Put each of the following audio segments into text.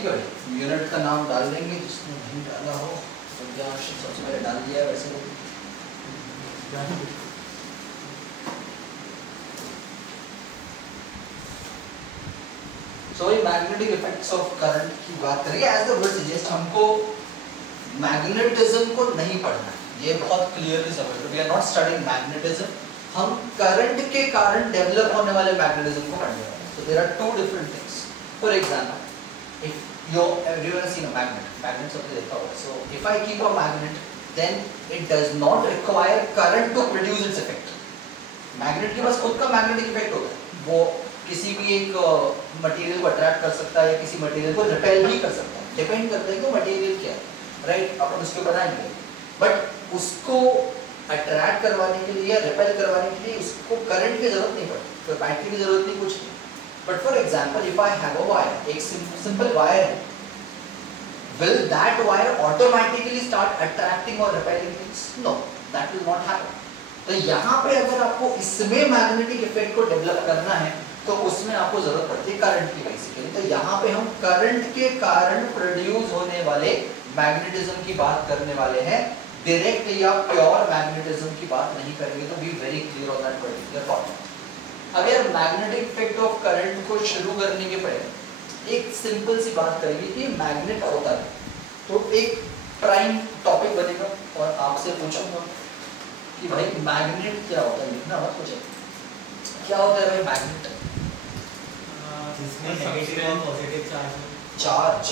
ठीक है भाई, यूनिट का नाम डाल देंगे जिसने नहीं डाला हो। सबसे पहले डाल दिया है वैसे। सो ये मैग्नेटिक इफेक्ट्स ऑफ करंट की बात करेंगे। एज द वर्ड सजेस्ट, हमको मैग्नेटिज्म को नहीं पढ़ना है, ये बहुत क्लियरली समझ लो। We are not studying magnetism, हम करंट के कारण डेवलप होने वाले मैग्नेटिज्म को पढ़ने वाले हैं। So there are two different things. For example, if everyone has seen a magnet सबने देखा होगा। So if I keep a magnet, then it does not require current to produce its effect. Magnet के पास खुद का magnetic effect होता है, वो किसी भी एक मटेरियल को अट्रैक्ट कर सकता है या किसी मटेरियल को रिपेल भी कर सकता है, डिपेंड करता है कि वो मटेरियल क्या है, राइट? अपन उसको बनाएंगे, बट उसको अट्रैक्ट करवाने के लिए या रिपेल करवाने के लिए उसको करंट की जरूरत नहीं पड़ती, तो बैटरी की जरूरत नहीं, कुछ नहीं। But for example, if I have a wire, एक सिंपल वायर है, will that wire automatically start attracting or repelling things? No, that will not happen. तो यहाँ पे अगर आपको इसमें मैग्नेटिक इफेक्ट को डेवलप करना है तो उसमें आपको जरूरत पड़ती है करंट की बेसिकली। तो यहाँ पे हम करंट के कारण प्रोड्यूस होने वाले मैग्नेटिज्म की बात करने वाले हैं, डायरेक्ट या प्योर मैग्नेटिज्म की बात नहीं करेंगे। तो be very clear on that particular point. अब यार मैग्नेटिक इफेक्ट ऑफ करंट को शुरू करने के पहले एक सिंपल सी बात करेंगे कि मैग्नेट होता है, तो एक प्राइम टॉपिक बनेगा और आपसे पूछूंगा कि भाई मैग्नेट क्या होता है, लिखना मत पूछे क्या होता है भाई मैग्नेट। जिसमें नेगेटिव और पॉजिटिव चार्ज। चार्ज,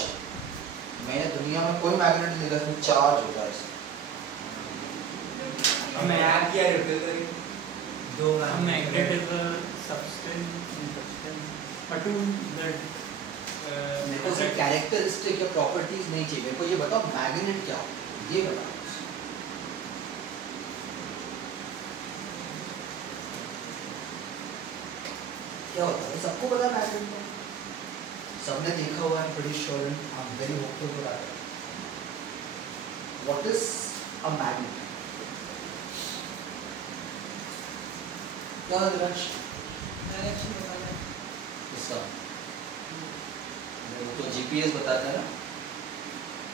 मैंने दुनिया में कोई मैग्नेट नहीं देखा जिसमें चार्ज होता है। मैं ऐड किया रिपेल करेंगे दो magnet is a substance but that मेरे को सिर्फ कैरेक्टरिस्टिक या प्रॉपर्टीज नहीं चाहिए, मेरे को ये बताओ मैग्नेट क्या होता है, ये बताओ। क्या होता है सबको पता है मैग्नेट को, सबने देखा हुआ है, pretty sure I'm very hopeful for that. What is a magnet? क्या है दिनेश? डायरेक्शन बताना है इसका वो तो जीपीएस बताता है ना,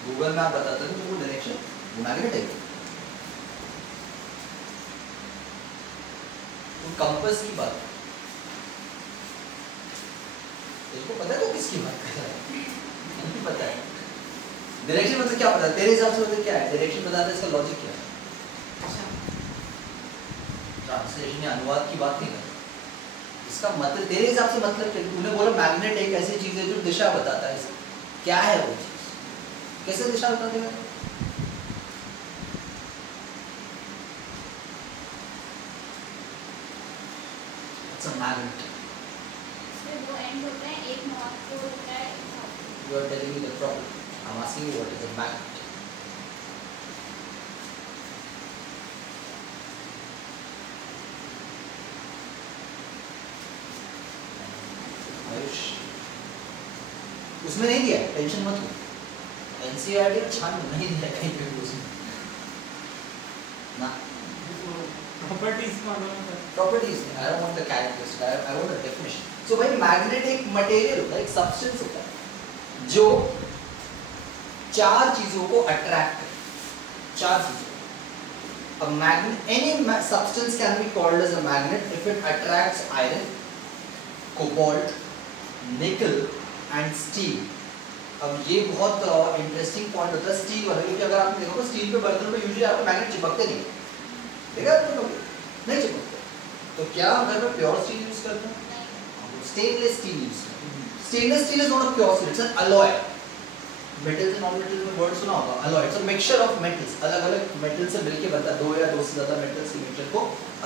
गूगल मैप बताता है, तो वो डायरेक्शन वो मैग्नेट है। तो कंपास की बात, इसको पता है तो किसकी बात कर रहा है, नहीं पता है। डायरेक्शन मतलब क्या पता है तेरे हिसाब से, मतलब क्या है डायरेक्शन बताता है, इसका लॉजिक क्या है? ट्रांसलेशन या अनुवाद की बात नहीं कर, इसका मतलब तेरे हिसाब से मतलब क्या? तूने बोला मैग्नेट एक ऐसी चीज है जो दिशा बताता है, क्या है वो चीज, कैसे दिशा बता देगा? It's a magnet. इसमें दो एंड होते हैं, एक नॉर्थ पोल होता है, You are telling me the problem. I'm asking you what is a magnet. Ayush, उसमें नहीं दिया, टेंशन मत लो। NCERT छान नहीं दिया कहीं पे भी उसमें ना। प्रॉपर्टीज मालूम है। Properties, I don't want the characteristics. I want the definition. So भाई मैग्नेट एक मटेरियल होता है, एक सब्सटेंस होता है जो चार चीजों को अट्रैक्ट करे, चार चीजों। A magnet, any substance can be called as a magnet if it attracts iron, cobalt, nickel and steel. अब ये बहुत इंटरेस्टिंग पॉइंट होता है स्टील वाला, क्योंकि अगर आप देखोगे स्टील पे बर्तन में यूजुअली आपको मैग्नेट चिपकते नहीं, देखा तुम लोग नहीं चिपकते। तो क्या घर में प्योर स्टील यूज करते हैं? स्टेनलेस स्टील यूज करते हैं। Stainless steel is not a pure steel, it's an alloy. Metals and non metals में वर्ड सुना होगा, alloy. It's a mixture of metals, अलग-अलग मेटल से मिलके बनता है, दो या दो से ज्यादा मेटल्स के मिक्सचर को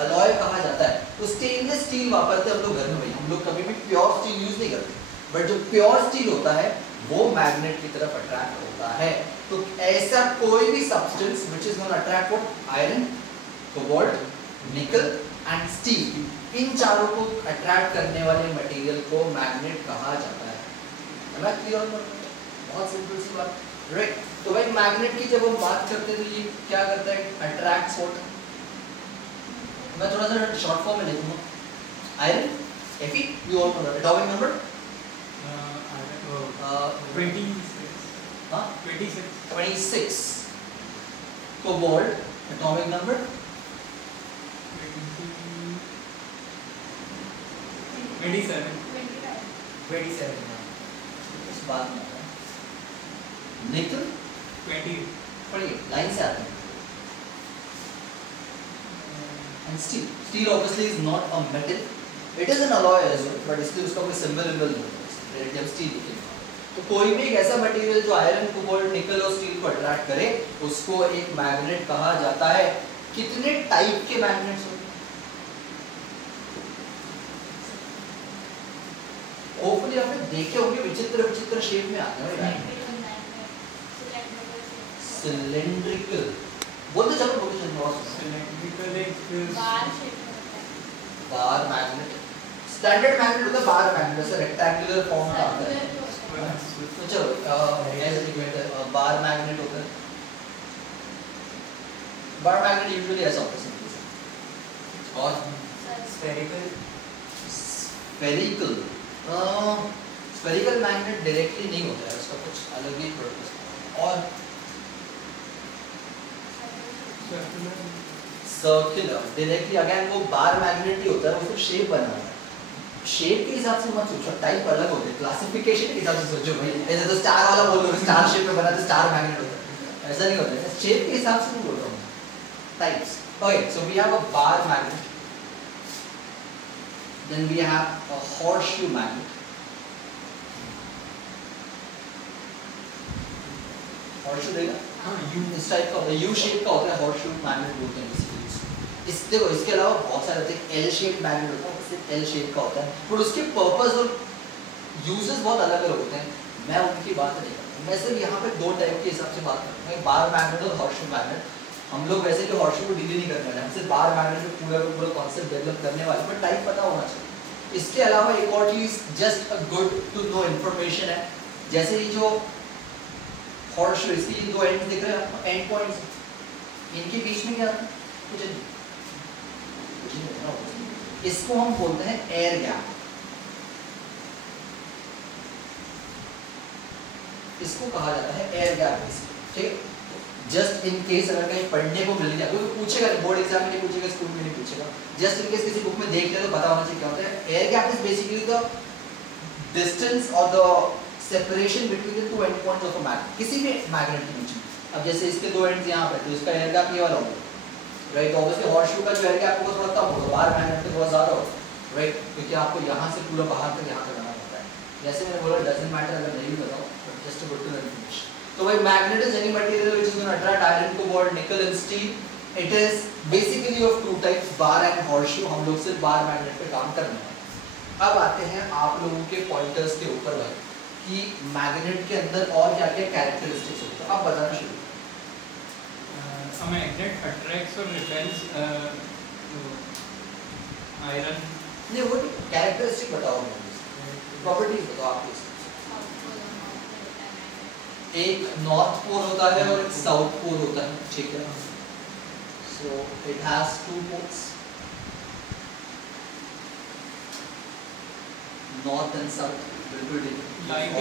अलॉय कहा जाता है। तो स्टेनलेस स्टील वापरते हैं हम लोग घर में भाई, हम लोग कभी भी प्योर स्टील यूज नहीं करते, बट जो प्योर स्टील होता है वो मैग्नेट की तरफ अट्रैक्ट होता है। तो ऐसा कोई भी substance which is gonna attract what? Iron, cobalt, nickel and steel, इन चारों को अट्रैक्ट करने वाले मटेरियल को मैग्नेट कहा जाता है। मैं क्लियर कर, बहुत सिंपल सी बात, राइट? तो भाई मैग्नेट की जब हम बात करते हैं तो ये क्या करता है? Attracts what? मैं थोड़ा सा शॉर्ट फॉर्म में लिखूंगा, iron, Fe, you all know that atomic number 20 26. Cobalt, atomic number 27. 27 इस बात में निकल 20. 28 लाइन से आते हैं and steel obviously is not a metal, it is an alloy as well, but इसलिए उसका कोई symbol नहीं होता है जब स्टील लिखेंगे। तो कोई भी एक ऐसा मटेरियल जो आयरन, कोबाल्ट, निकल और स्टील को अट्रैक्ट करे उसको एक मैग्नेट कहा जाता है। कितने टाइप के मैग्नेट्स होते हैं? होपफुली आपने देखे होंगे, विचित्र विचित्र शेप में आते हैं सिलेंड्रिकल बोलते चलो बोलते चलो Cylindrical एक बार मैग्नेट, स्टैंडर्ड मैग्नेट होता है बार मैग्नेट, जैसे रेक्टेंगुलर फॉर्म का आता है। तो चलो ऐसे लिखते बार मैग्नेट होता है। बार मैग्नेट यूजुअली ऐसा होता है और spherical spherical spherical magnet directly नहीं होता है, उसका कुछ अलग ही पर्पस और सर्कुलर डायरेक्टली अगेन वो बार मैग्नेट ही होता है, उसको शेप बना है। शेप के हिसाब से मत सोचो, टाइप अलग होते हैं, क्लासिफिकेशन के हिसाब से सोचो भाई। ऐसे तो स्टार वाला बोल रहे हो, स्टार शेप में बना तो स्टार मैग्नेट होता है, ऐसा नहीं होता है। शेप के हिसाब से नहीं बोल रहा हूँ, types. Okay, so we have a bar magnet, then we have a horseshoe magnet. Horseshoe देगा इस टाइप का, यू शेप का होता है, हॉर्सशू मैग्नेट बोलते हैं बेसिकली। इस देखो इसके अलावा बहुत सारे होते हैं, एल शेप मैग्नेट होता है, सिर्फ एल शेप का होता है, पर उसके पर्पस और यूजेस बहुत अलग अलग होते हैं। मैं उनकी बात नहीं करता, मैं सिर्फ यहाँ पे दो टाइप के हिसाब से बात करता हूँ, बार मैग्नेट और हॉर्सशू मैग्नेट। हम लोग वैसे कि हॉर्सशू को डील नहीं करने वाले, हम सिर्फ बार मैग्नेट में पूरा कॉन्सेप्ट डेवलप करने वाले, पर टाइप पता होना चाहिए। इसके अलावा एक और चीज just a good to know information है, जैसे ये जो हॉर्सशू, इसकी दो एंड दिख रहे हैं आपको, एंड पॉइंट्स, इनके बीच में क्या कुछ नहीं, इसको हम बोलते हैं एयर गैप। इसको कहा जाता है एयर गैप, ठीक। जस्ट इन केस अगर कहीं पढ़ने को मिल गया, क्योंकि पूछेगा बोर्ड एग्जाम में नहीं पूछेगा, स्कूल में नहीं पूछेगा, जस्ट इन केस किसी बुक में देख ले तो पता होना चाहिए क्या होता है। Air gap is basically the distance और the separation between the two end points of a magnet, किसी भी मैग्नेट के बीच में। अब जैसे इसके दो एंड्स यहाँ पे, तो इसका एयर गैप ये वाला होगा, राइट। ऑब्वियसली हॉर्सशू का जो एयर गैप होगा थोड़ा कम होगा, बार मैग्नेट पे बहुत ज्यादा होगा, राइट, क्योंकि आपको यहाँ से पूरा बाहर तक यहाँ तक जाना होता है। जैसे मैंने बोला डजंट मैटर अगर नहीं भी बताओ, just a good to know information. तो भाई magnet is any material which is gonna attract iron, cobalt, nickel and steel. It is basically of two types, bar and horseshoe. हम लोग सिर्फ बार मैग्नेट पे काम करने हैं। अब आते हैं आप लोगों के पॉइंटर्स के ऊपर भाई कि मैग्नेट के अंदर और क्या क्या कैरेक्टरिस्टिक्स होते हैं, आप बताना शुरू। A magnet attracts or repels iron. नहीं वो कैरेक्टरिस्टिक बताओ मुझे, प्रॉपर्टीज बताओ आपके। एक नॉर्थ पोल होता है और एक साउथ पोल होता है, ठीक है। So it has two poles, north and south, बिल्कुल ठीक। Like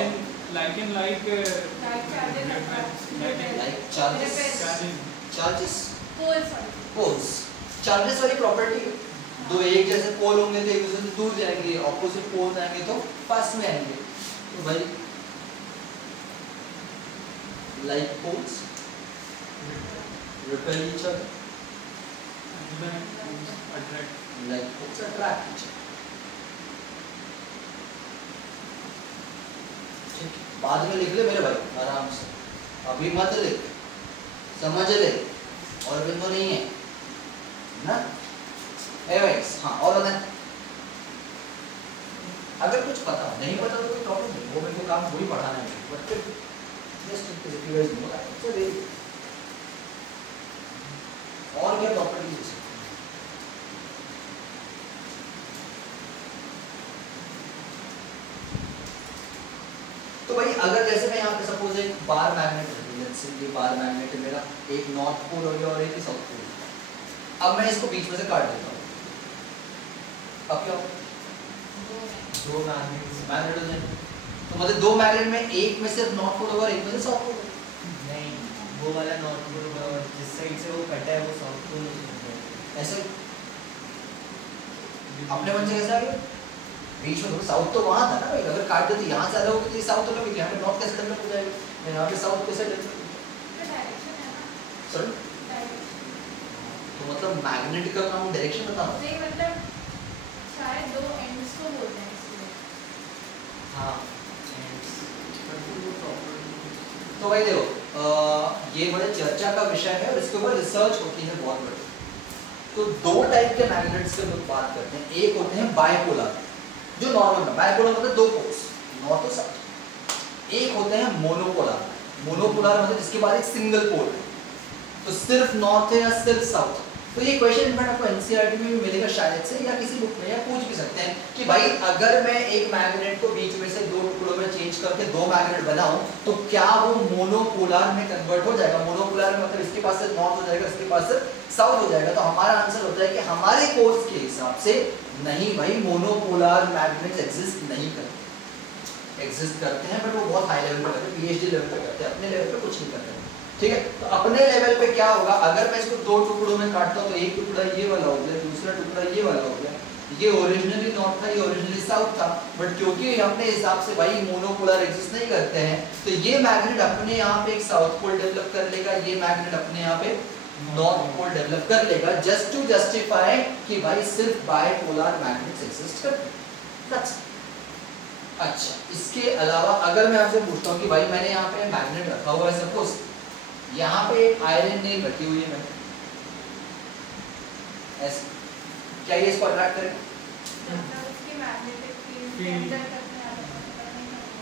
charges poles poles, charges वाली प्रॉपर्टी है। दो एक जैसे पोल होंगे तो एक दूसरे से दूर जाएंगे, ऑपोजिट पोल आएंगे तो पास में आएंगे। तो भाई like poles repel each other, like poles attract each other। ठीक, बाद में लिख ले मेरे भाई आराम से, अभी मत लिख, समझ ले, और बिंदु नहीं है ना। एवेंट्स, हाँ, और अगर कुछ पता नहीं पता तो कोई प्रॉब्लम नहीं, वो मेरे को काम वही पढ़ाना है, but just if you guys know that so they. और क्या प्रॉपर्टीज, तो भाई अगर जैसे मैं यहाँ पे सपोज एक बार मैग्नेट है, ये बार मैग्नेट है मेरा, एक नॉर्थ पोल हो गया और एक साउथ पोल। अब मैं इसको बीच में से काट देता हूँ, अब क्या होगा, दो मैग्नेट मैग्नेट हो जाएंगे। तो मतलब दो मैग्नेट में एक में सिर्फ नॉर्थ पोल होगा और एक में से साउथ पोल होगा। नहीं, वो वाला नॉर्थ पोल जिस साइड से वो कटा है वो साउथ पोल होता है। ऐसे अपने मन से कैसे आ गया? बीच में साउथ तो वहाँ था ना भाई, अगर काट दे तो यहाँ से अलग होगी तो साउथ अलग होगी, यहाँ पे नॉर्थ कैसे डेवलप हो जाएगा, यहाँ पे साउथ कैसे डेवलप तो डायरेक्शन है ना, सर? डायरेक्शन। तो मतलब मैग्नेट का काम डायरेक्शन बताना। नहीं मतलब शायद दो एंड्स को बोलते हैं इसलिए। हाँ तो भाई देखो ये बड़े चर्चा का विषय है और इसके ऊपर रिसर्च होती है बहुत बड़ी। तो दो टाइप के मैग्नेट्स की हम बात करते हैं, एक होते हैं बायपोलर, जो नॉर्मल में बायपोलर मतलब दो पोल्स नॉर्थ और साउथ। एक होते हैं मोनोपोलर, मोनोपोलर मतलब जिसके बाद एक सिंगल पोल है, तो सिर्फ नॉर्थ है या सिर्फ साउथ। तो ये क्वेश्चन इनफैक्ट आपको एनसीईआरटी में भी मिलेगा शायद से, या किसी बुक में, या पूछ भी सकते हैं कि भाई अगर मैं एक मैग्नेट को बीच में से दो टुकड़ों में चेंज करके दो मैग्नेट बनाऊं तो क्या वो मोनोपोलर में कन्वर्ट हो जाएगा? मोनोपोलर में मतलब इसके पास से नॉर्थ हो जाएगा, इसके पास से साउथ हो जाएगा। तो हमारा आंसर होता है कि हमारे कोर्स के हिसाब से नहीं भाई, मोनोपोलर मैग्नेट्स एग्जिस्ट नहीं करते। एग्जिस्ट करते हैं बट वो बहुत हाई लेवल पे करते हैं, पीएचडी लेवल पे करते हैं, अपने लेवल पे कुछ नहीं करते। ठीक है, तो अपने लेवल पे क्या होगा, अगर मैं इसको दो टुकड़ों में काटता हूं तो एक टुकड़ा ये वाला हो गया, दूसरा टुकड़ा ये वाला हो गया। ये ओरिजिनली नॉर्थ था, ये ओरिजिनली साउथ था, बट क्योंकि अपने हिसाब से भाई मोनोपोलर एग्जिस्ट नहीं करते हैं तो ये मैग्नेट अपने यहाँ पे एक साउथ पोल डेवलप कर लेगा, ये मैग्नेट अपने यहाँ पे नॉर्थ पोल डेवलप कर लेगा, जस्ट टू जस्टिफाई कि भाई सिर्फ बायपोलर मैग्नेट्स एग्जिस्ट करते हैं। अच्छा, इसके अलावा अगर मैं आपसे पूछता हूँ कि भाई मैंने यहाँ पे मैग्नेट रखा हुआ है, सपोज यहाँ पे आयरन नेल रखी हुई है मैंने, ऐसे क्या ये इसको अट्रैक्ट करेगा? मतलब उसकी मैग्नेटिक फील्ड के अंदर तक में आना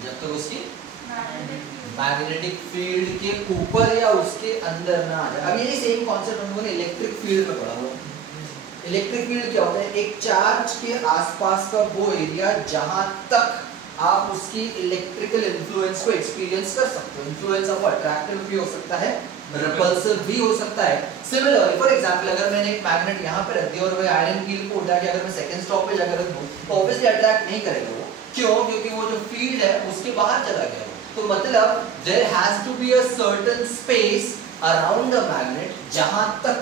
जब तक उसकी मैग्नेटिक फील्ड मैग्नेटिक फील्ड के ऊपर या उसके अंदर ना आ जाए। अब ये सेम कॉन्सेप्ट हम लोगों ने इलेक्ट्रिक फील्ड में पढ़ा हुआ है। इलेक्ट्रिक फील्ड क्या होता है? एक चार्ज के आसपास का वो एरिया जहां तक आप उसकी इलेक्ट्रिकल इन्फ्लुएंस को एक्सपीरियंस कर सकते हो। इन्फ्लुएंस आपको अट्रैक्टिव भी हो सकता है, रिपल्सिव भी हो सकता है। सिमिलरली फॉर एग्जांपल अगर मैंने एक मैग्नेट यहाँ पे रख दिया और वो आयरन कील को उठा के अगर मैं सेकंड स्टॉप पे जाकर रख दूं तो ऑब्वियसली अट्रैक्ट नहीं करेगा वो। क्यों? क्योंकि वो जो फील्ड है उसके बाहर चला गया। तो मतलब there has to be a certain space around the magnet जहां तक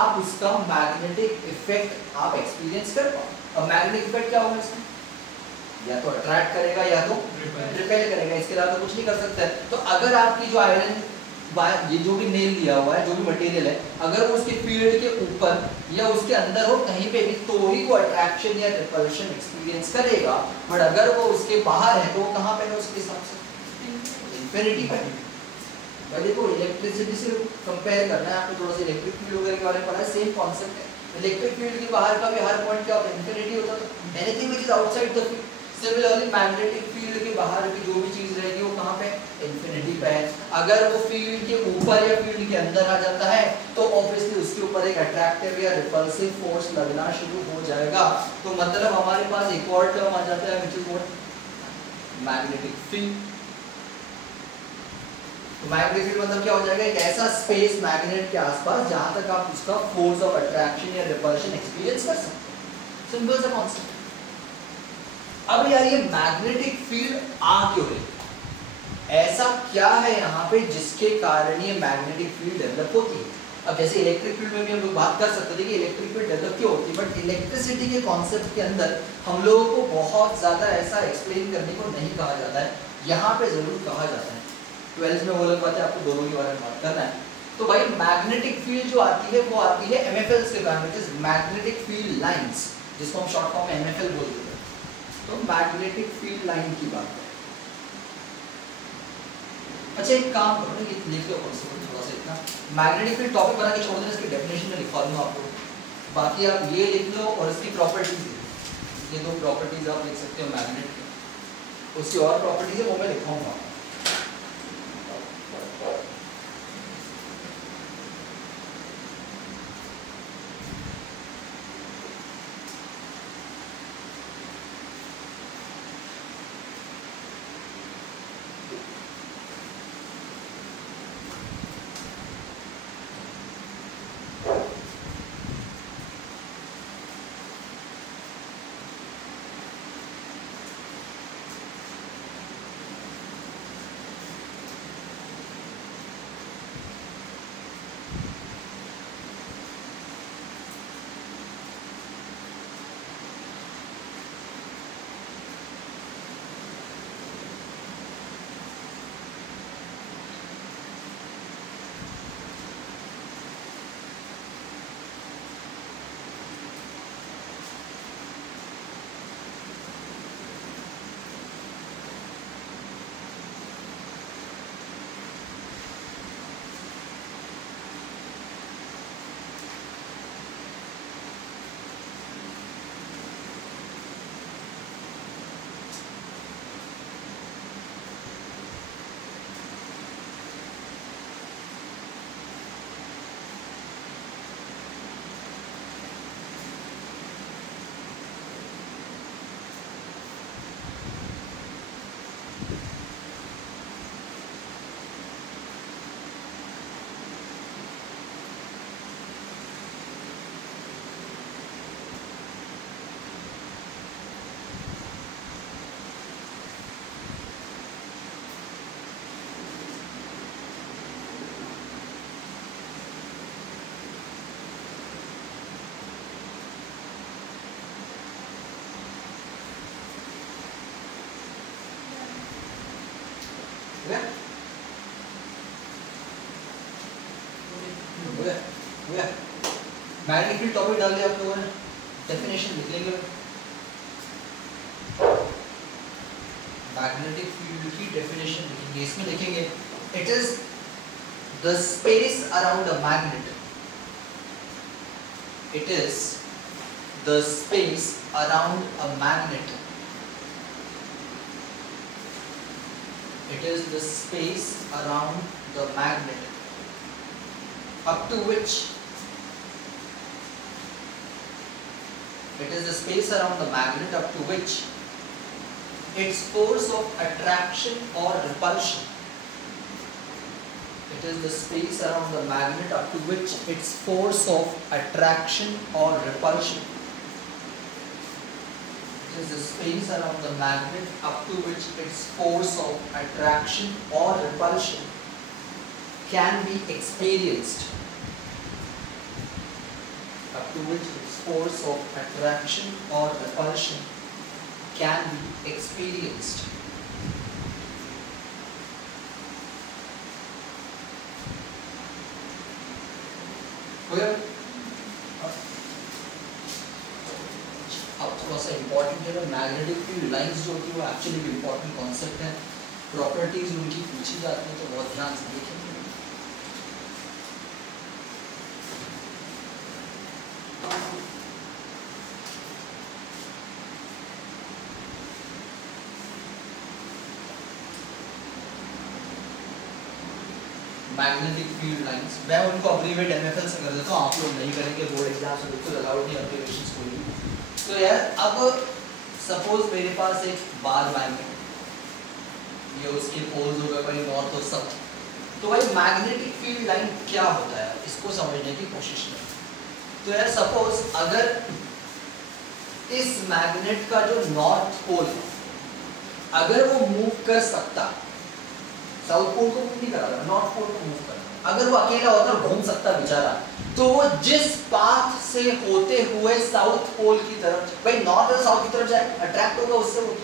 आप उसका मैग्नेटिक इफेक्ट आप एक्सपीरियंस कर पाओ। अब मैग्नेटिक इफेक्ट क्या होगा इसमें? या तो अट्रैक्ट करेगा या तो रिपेल करेगा, इसके अलावा तो कुछ नहीं कर सकता है। तो अगर आपकी जो आयरन ये जो भी नेल दिया हुआ है, जो भी मटेरियल है, अगर वो उसके फील्ड के ऊपर या उसके अंदर हो कहीं पे भी तो ही वो अट्रैक्शन या रिपल्शन एक्सपीरियंस करेगा। बट अगर वो उसके बाहर है तो वो कहाँ पे है उसके हिसाब से? इंफिनिटी पे। भाई देखो इलेक्ट्रिसिटी से कंपेयर करना है आपको, थोड़ा सा इलेक्ट्रिक फील्ड वगैरह के बारे में पढ़ा है, सेम कॉन्सेप्ट है। इलेक्ट्रिक फील्ड के बाहर का भी हर पॉइंट क्या होता है? इंफिनिटी होता है। Anything which is outside the field. Similarly magnetic field के बाहर की जो भी चीज रहेगी वो कहाँ पे? इंफिनिटी पे है। अगर वो फील्ड के ऊपर या फील्ड के अंदर आ जाता है तो ऑब्वियसली उसके ऊपर एक अट्रैक्टिव या रिपल्सिव फोर्स लगना शुरू हो जाएगा। तो मतलब हमारे पास एक और टर्म आ जाता है which is what? Magnetic field. तो मैग्नेटिक फील्ड मतलब क्या हो जाएगा? एक ऐसा स्पेस मैग्नेट के आसपास जहां तक आप उसका फोर्स ऑफ अट्रैक्शन या रिपल्शन एक्सपीरियंस कर सकते हैं। सिंपल सा कॉन्सेप्ट। अब यार ये मैग्नेटिक फील्ड आ क्यों रही? ऐसा क्या है यहाँ पे जिसके कारण ये मैग्नेटिक फील्ड डेवलप होती है? अब जैसे इलेक्ट्रिक फील्ड में भी हम लोग बात कर सकते थे कि इलेक्ट्रिक फील्ड डेवलप क्यों होती है, बट इलेक्ट्रिसिटी के कॉन्सेप्ट के अंदर हम लोगों को बहुत ज़्यादा ऐसा एक्सप्लेन करने को नहीं कहा जाता है। यहाँ पे ज़रूर कहा जाता है। 12th में वो लोग बात है, आपको दोनों के बारे में बात करना है। तो भाई मैग्नेटिक फील्ड जो आती है वो आती है MFLs के कारण, which is magnetic field lines, जिसको हम शॉर्ट फॉर्म में MFL बोलते हैं। तो मैग्नेटिक फील्ड लाइन की बात है। अच्छा एक काम करो ना, ये लिख लो थोड़ा सा इतना मैग्नेटिक फील्ड टॉपिक बना के छोड़ देना, इसकी डेफिनेशन में लिखवा दूंगा आपको। बाकी आप ये लिख लो और इसकी प्रॉपर्टीज, ये दो प्रॉपर्टीज आप लिख सकते हो मैग्नेट की। उसकी और प्रॉपर्टीज है वो मैं लिखाऊंगा। हुआ मैग्नेटिक फील्ड टॉपिक डाल दिया आप लोगों ने, डेफिनेशन लिख लेंगे मैग्नेटिक फील्ड की डेफिनेशन लिखेंगे, इसमें लिखेंगे it is the space around a magnet, it is the space around a magnet, it is the space around the magnet up to which it is the space around the magnet up to which its force of attraction or repulsion, it is the space around the magnet up to which its force of attraction or repulsion, it is the space around the magnet up to which its force of attraction or repulsion can be experienced, up to which its force of attraction or repulsion can be experienced. Clear? अब थोड़ा सा important है ना, magnetic field lines जो होती है वो actually भी इम्पोर्टेंट कॉन्सेप्ट है, प्रॉपर्टीज उनकी पूछी जाती है तो बहुत ध्यान से देखेंगे। मैग्नेटिक फील्ड लाइंस मैं उनको अब्रीविएट एमएफएल से कर देता हूँ, आप लोग नहीं करेंगे, बोर्ड एग्जाम से बिल्कुल अलाउड नहीं अब्रीविएशंस कोई भी। तो यार अब सपोज मेरे पास एक बार मैग्नेट, ये उसके पोल्स हो गए भाई नॉर्थ और साउथ, तो भाई मैग्नेटिक फील्ड लाइन क्या होता है इसको समझने की कोशिश करें। तो यार सपोज अगर इस मैग्नेट का जो नॉर्थ पोल है अगर वो मूव कर सकता, साउथ पोल को मूव नहीं करा रहा, नॉर्थ पोल को मूव कर, अगर वो अकेला होता और घूम सकता बेचारा, तो वो जिस पाथ से होते हुए साउथ पोल की तरफ, भाई नॉर्थ और साउथ की तरफ जाए अट्रैक्ट होगा उससे, वो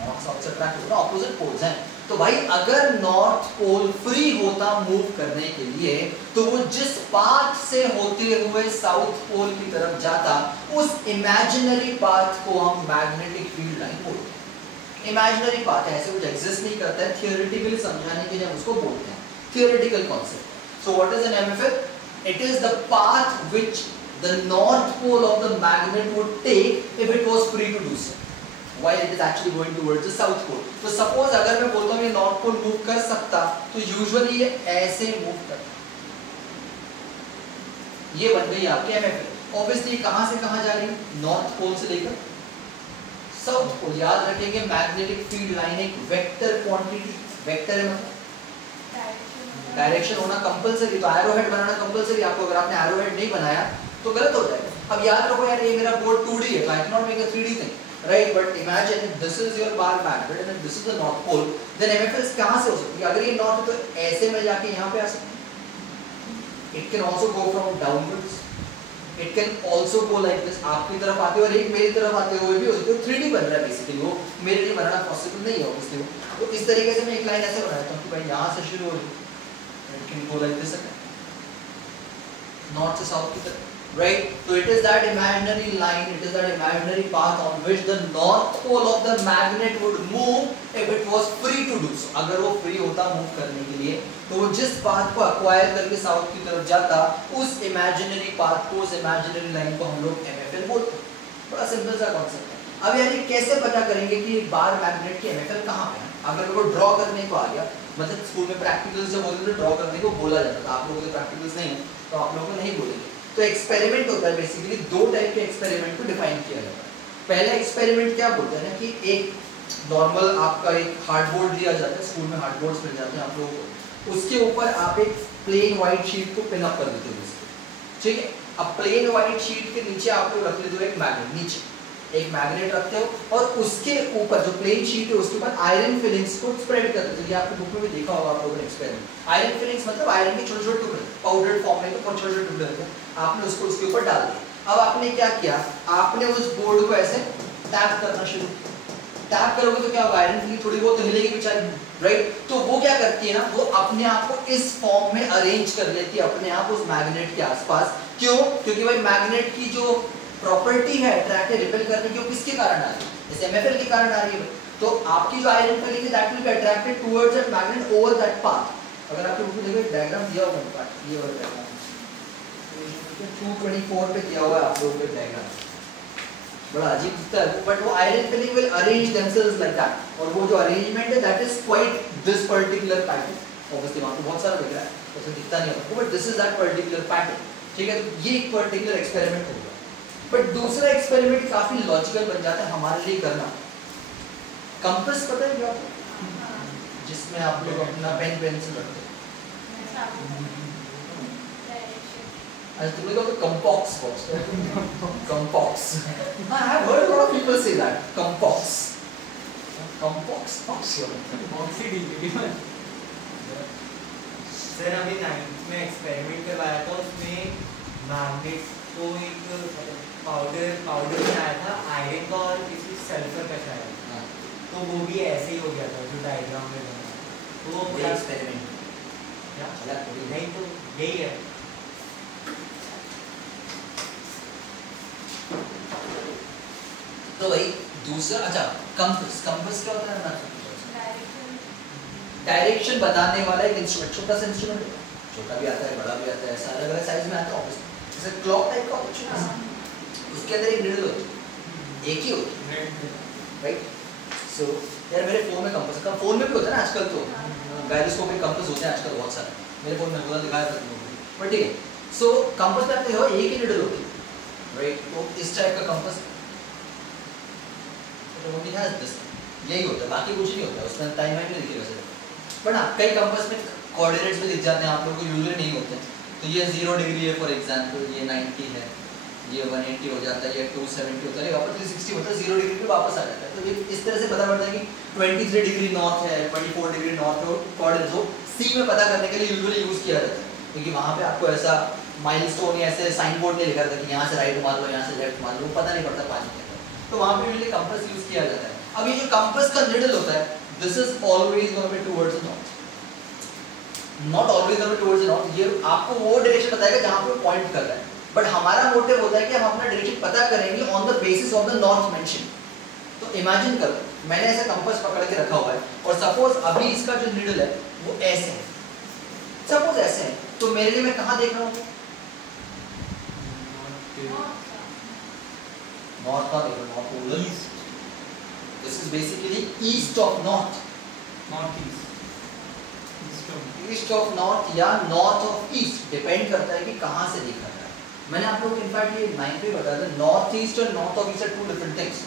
नॉर्थ साउथ से अट्रैक्ट होगा, ऑपोजिट पोल्स हैं। तो भाई अगर नॉर्थ पोल फ्री होता मूव करने के लिए तो वो जिस पाथ से होते हुए साउथ पोल की तरफ जाता उस इमेजिनरी पाथ को हम मैग्नेटिक फील्ड लाइन बोलते हैं। इमेजिनरी पाथ है, ऐसे कुछ एग्जिस्ट नहीं करता है, थियोरेटिकली समझाने के लिए हम उसको बोलते हैं, theoretical concept. So what is an MFL? It is the path which the north pole of the magnet would take if it was free to do so while it is actually going towards the south pole. तो suppose अगर मैं बोलता हूँ ये north pole move कर सकता तो usually ये ऐसे मूव करता, ये बन गई आपकी एमएफएल। ऑब्वियसली कहां से कहां जा रही है? नॉर्थ पोल से लेकर साउथ पोल। याद रखेंगे मैग्नेटिक फील्ड लाइन एक वेक्टर क्वांटिटी, वेक्टर है मतलब डायरेक्शन होना कंपलसरी, तो एरोहेड बनाना कंपलसरी आपको, अगर आपने एरोहेड नहीं बनाया तो गलत हो जाएगा। अब याद रखो यार ये मेरा बोर्ड 2D है, तो I can not make a 3D thing, right? But imagine if this is your bar magnet and if this is the north pole, then MFLs कहाँ से हो सकती है? अगर ये north है तो ऐसे में जाके यहाँ पे आ सकती है। It can also go from downwards. It can also go like this, आपकी तरफ आते हुए और एक मेरी तरफ आते हुए भी हो सकती है। 3D बन रहा है बेसिकली, वो मेरे लिए बनाना पॉसिबल नहीं है obviously। तो इस तरीके से मैं एक लाइन ऐसे बनाता हूँ कि भाई यहाँ से शुरू हो रही है, it can go like this again, north से south की तरफ, right? So it is that imaginary line, it is that imaginary path on which the north pole of the magnet would move if it was free to do so. अगर वो free होता move करने के लिए तो वो जिस path को acquire करके साउथ की तरफ जाता उस imaginary path को, उस imaginary line को हम लोग MFL बोलते हैं। बड़ा सिंपल सा कॉन्सेप्ट है। अब यार ये कैसे पता करेंगे कि बार मैग्नेट की MFL कहाँ पे है? अगर वो ड्रॉ करने को आ गया, मतलब स्कूल में प्रैक्टिकल्स जब होते थे ड्रॉ करने को बोला जाता था, आप लोगों के प्रैक्टिकल्स नहीं है तो आप लोगों को नहीं बोलेंगे। तो एक्सपेरिमेंट होता है, बेसिकली दो टाइप के एक्सपेरिमेंट को डिफाइन किया जाता है। पहला एक्सपेरिमेंट क्या बोलते हैं ना कि एक नॉर्मल आपका एक हार्डबोर्ड दिया जाता है, स्कूल में हार्डबोर्ड्स मिल जाते हैं आप लोगों को, उसके ऊपर आप एक प्लेन व्हाइट शीट को पिन अप कर देते हो, ठीक है। अब प्लेन व्हाइट शीट के नीचे आप लोग रख लेते हो एक मैग्नेट, नीचे एक मैग्नेट रखते हो और उसके ऊपर जो प्लेन शीट है उसके ऊपर आयरन फिलिंग्स को स्प्रेड कर देते हो। ये आपके बुक में भी देखा होगा आप लोगों ने एक्सपेरिमेंट। आयरन फिलिंग्स मतलब आयरन के छोटे छोटे टुकड़े, पाउडर्ड फॉर्म में तो छोटे छोटे टुकड़े होते हैं, आपने उसको उसके ऊपर डाल दिया। अब आपने क्या किया, आपने उस बोर्ड को ऐसे टैप करना शुरू, टैप करोगे तो क्या होगा, आयरन फिलिंग थोड़ी बहुत तो हिलेगी बेचारी, राइट। तो वो क्या करती है ना, वो अपने आप को इस फॉर्म में अरेंज कर लेती है अपने आप उस मैग्नेट के आसपास। क्यों? क्योंकि भाई मैग्नेट की जो प्रॉपर्टी है अट्रैक्ट रिपेल करने की, वो किसके कारण आ रही है, इस MFL के कारण आ रही है। तो आपकी जो आयरन फिलिंग है that will be attracted towards that magnet over that path. अगर आपके बुक में देखो डायग्राम दिया होगा पार्ट, ये वाला डायग्राम 224 पे दिया हुआ है आप लोगों को डायग्राम, बड़ा अजीब दिखता है, बट वो iron filling will arrange themselves like that. और वो जो अरेंजमेंट है that is quite this particular pattern. Obviously वहां पे बहुत सारा दिख रहा है, ऐसा दिखता नहीं आपको, but this is that particular pattern, ठीक है। तो ये एक पर्टिकुलर एक्सपेरिमेंट होगा। बट दूसरा एक्सपेरिमेंट काफी लॉजिकल बन जाता है हमारे लिए करना। कंपास पता है क्या आपको, जिसमें आप लोग अपना पेन पेंसिल रखते हैं, as to look at the compass box. Compass. I have heard a lot of people say that. Compass. Compass. Sir अभी 9th में एक्सपेरिमेंट करवाया था, उसमें मैग्नेट को एक पाउडर बनाया था आयरन का और किसी सल्फर का शायद, तो वो भी ऐसे ही हो गया था जो डायग्राम में बना। तो वो पूरा एक्सपेरिमेंट क्या चला थोड़ी नहीं, तो यही है। तो भाई दूसरा, अच्छा कंपास, कंपास क्या होता है ना, डायरेक्शन बताने वाला एक इंस्ट्रूमेंट, छोटा सा इंस्ट्रूमेंट होता है, छोटा भी आता है बड़ा भी आता है, ऐसा अलग अलग साइज में आता है ऑब्वियसली, जैसे क्लॉक टाइप का होता है छोटा सा, उसके अंदर एक नीडल होती है, एक ही होती है, राइट। सो यार मेरे फोन में कंपास का, फोन में भी होता है ना आजकल, तो गायरोस्कोप में कंपास होते हैं आजकल बहुत सारे, मेरे फोन में बोला दिखाया था तुमको, बट ठीक है। सो कंपास में आपने हो एक ही नीडल होती है, राइट। तो इस टाइप का कंपास यही होता है, बाकी कुछ नहीं होता, उसमें टाइम नहीं दिखेगा सर। बट हाँ कई कंपास में कोऑर्डिनेट्स भी दिख जाते हैं आप लोगों को, यूजुअली नहीं होते। तो ये 0 डिग्री है फॉर एग्जांपल, ये 90 है, ये 180 हो जाता है, ये 270 होता है, वापस 360 होता है, 0 डिग्री पे वापस आ जाता है। तो ये इस तरह से पता पड़ता है कि 23 डिग्री नॉर्थ है, 24 डिग्री नॉर्थ है, कोऑर्डिनेट्स हो सी में पता करने के लिए यूजुअली यूज़ किया जाता है, क्योंकि वहाँ पे आपको ऐसा माइलस्टोन या ऐसे साइन बोर्ड नहीं लिखा रहता कि यहाँ से राइट मार लो, यहाँ से लेफ्ट मार लो, पता नहीं पड़ता पानी के अंदर, तो वहाँ पे यूजुअली कंपास यूज़ किया जाता है। अब ये जो कंपास का नीडल होता है, this is always going to be towards the north, not always going to towards the north. ये आपको वो डायरेक्शन बताएगा जहाँ पे पॉइंट कर रहा है, बट हमारा मोटिव होता है कि हम अपना डायरेक्शन पता करेंगे on the basis of the north mention. तो इमेजिन करो मैंने ऐसा कंपास पकड़ के रखा हुआ है, और सपोज अभी इसका जो नीडल है वो ऐसे है, सपोज ऐसे है, तो मेरे लिए मैं कहाँ देख रहा हूँ, नॉर्थ का देख रहा हूँ, north polar east. This is basically east of north, east of north या north of east, डिपेंड करता है कि कहाँ से दिख रहा है। मैंने आप लोगों को इनफैक्ट ये 9th में बताया था, नॉर्थ ईस्ट और north of east are two different things,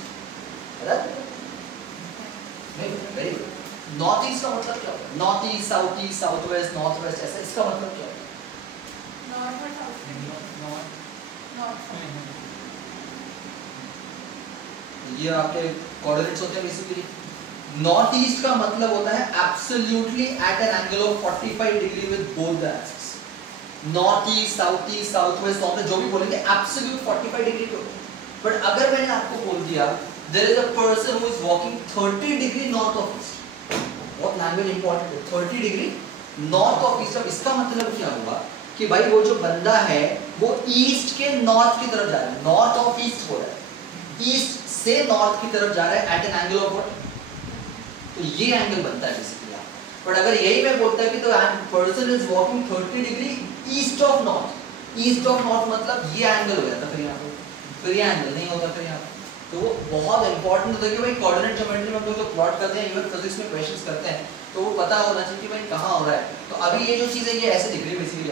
नहीं? Very good. नॉर्थ ईस्ट का मतलब क्या होता है, north east, south west, north west, ऐसा इसका मतलब क्या होता है? नॉर्थ और साउथ, नॉर्थ ये आपके कोऑर्डिनेट्स होते हैं बेसिकली। नॉर्थ ईस्ट का मतलब होता है absolutely eight an angle of 45 degree with both the axis. North east, south west, north जो भी बोलेंगे एब्सोल्यूट 45 डिग्री पे। बट अगर मैंने आपको बोल दिया there is a person who is walking 30 degree north of east, what language important है, 30 डिग्री नॉर्थ ऑफ ईस्ट। अब इसका मतलब क्या हुआ कि भाई वो जो बंदा है वो ईस्ट के नॉर्थ की तरफ जा रहा है, नॉर्थ ऑफ ईस्ट हो रहा है, ईस्ट से नॉर्थ की तरफ जा रहा है at an angle of what, तो ये एंगल बनता है बेसिकली। बट अगर यही मैं बोलता है कि तो person is walking 30 degree east of north, east of north मतलब ये एंगल हो जाता, फिर यहाँ पे फिर ये एंगल नहीं होता फिर यहाँ पे। तो वो बहुत इंपॉर्टेंट होता है कि भाई कोऑर्डिनेट ज्योमेट्री में हम लोग जो प्लॉट करते हैं, इवन फिजिक्स में क्वेश्चंस करते हैं, तो वो पता होना चाहिए कि भाई कहाँ हो रहा है। तो अभी ये जो चीज़ है ये ऐसे दिख रही है बेसिकली,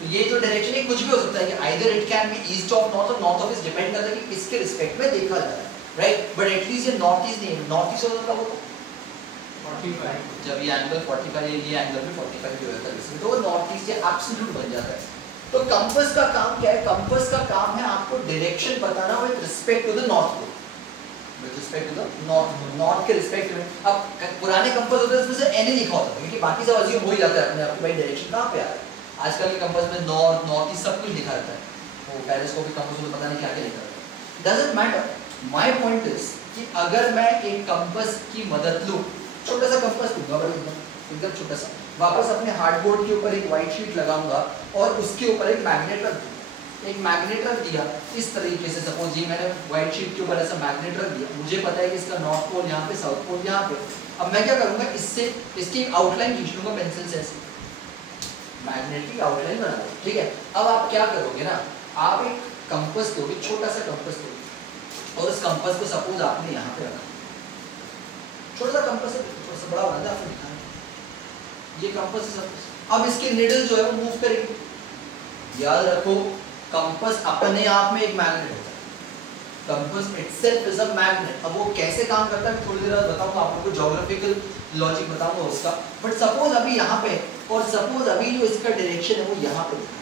तो ये जो डायरेक्शन है कुछ भी हो सकता है कि either it can be east of north और नॉर्थ ऑफ ईस्ट, डिपेंड करता है कि किसके रिस्पेक्ट में देखा जा रहा है, राइट। बट एटलीस्ट ये नॉर्थ ईस्ट नहीं है, नॉर्थ ईस्ट होता कब होता 45, जब ये एंगल 45 ये एंगल भी 45 भी होता है, तो वो नॉर्थ ईस्ट ये एब्सोल्यूट बन जाता है। तो कंपास का काम क्या है, कंपास का काम है आपको डायरेक्शन बताना with respect to the north pole, with respect to the north, north के रिस्पेक्ट में। अब पुराने कंपास होते थे उसमें से एन लिखा होता था, क्योंकि बाकी सब अज्यूम हो ही जाता है अपने आप भाई डायरेक्शन कहाँ पे आ रहा है। आजकल के कंपास में नॉर्थ, नॉर्थ ईस्ट सब कुछ लिखा रहता है, वो टेलीस्कोपिक कंपास में पता नहीं क्या क्या लिखा रहता है, doesn't matter. My point is कि अगर मैं एक कंपास की मदद लूं, छोटा सा कंपास लूंगा, बड़ा एकदम छोटा सा, वापस अपने हार्डबोर्ड के ऊपर एक व्हाइट शीट लगाऊंगा और उसके ऊपर एक मैग्नेट रख दूंगा। एक मैग्नेट रख दिया इस तरीके से, सपोज जी मैंने व्हाइट शीट के ऊपर ऐसा मैग्नेट रख दिया, मुझे पता है कि इसका नॉर्थ पोल यहाँ पे, साउथ पोल यहाँ पे। अब मैं क्या करूंगा, इससे इसकी आउटलाइन खींच लूंगा पेंसिल से, ऐसे मैग्नेट की आउटलाइन बना दूंगा, ठीक है। अब आप क्या करोगे ना, आप एक कंपास लोगे, छोटा सा कंपास लोगे, और उस कंपास को सपोज आपने यहाँ पे रखा, छोटा सा कंपास है, थोड़ा सा बड़ा बना था आपने दिखाया, ये कंपास है सब। अब इसके निडल जो है वो मूव करेंगे। याद रखो कंपास अपने आप में एक मैग्नेट होता है, compass itself is a magnet. अब वो कैसे काम करता है थोड़ी देर बाद बताऊंगा, आप लोगों को ज्योग्राफिकल लॉजिक बताऊंगा उसका। बट सपोज अभी यहाँ पे, और सपोज अभी जो इसका डायरेक्शन है वो यहाँ पे लिखा है,